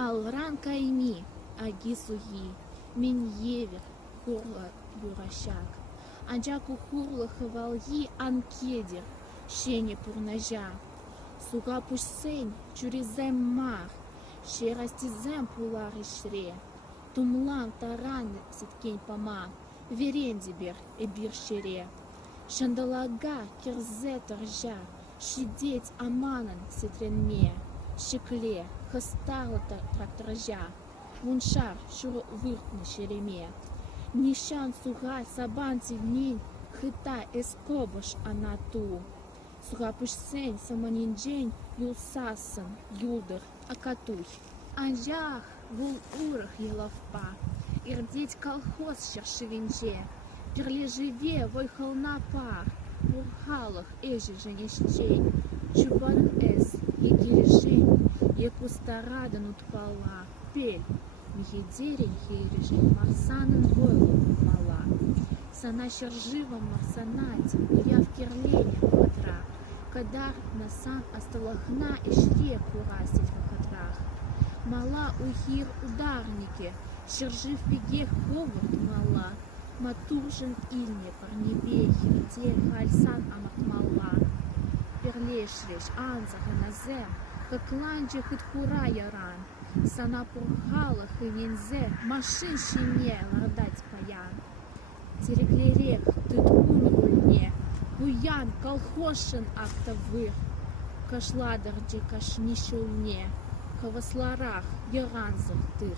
Алран кайми, аги суги, мен евер, хурла буращак. Анджаку хурла хавалги анкедер, щене пурнажа. Суга пушсень, чуризем мар, щерастизем пулари шре. Тумлан таран ситкень пама, верендибер и биршере. Шандалага кирзет ржа, шидеть аманан ситренме. Щекле, хастала тракторжа, вуншар шур выртны шереме. Нишан суга сабанти нин, хыта эскобаш анату. Суга пушсень саманинджень юлсасын, юлдыр, акатуй. Анжах вул урах елавпа, ирдеть колхоз шершевинче. Перлежеве войхал на пар, урхалах эжи женещей. Чубанах эс, егилишень, якустарадан утпала, пель. Михидерень хирижень, марсанын войлу мала. Сана шерживом марсанати, я в кирлене хатра. Кадар насан асталахна и шре курасить в хатрах. Мала ухир ударники, шержив бегех ховард мала. Матуржен ильне парнебе хирдель хальсан аматмала. Перлешреш анза ханазем, как ланджи хыткура яран. Сана пурхала хынензе, машин шине лардать паян. Тереклерек тыткун гульне, буян колхошин актовых. Кашладарджи кашнишулне, хавасларах яранзах тыр.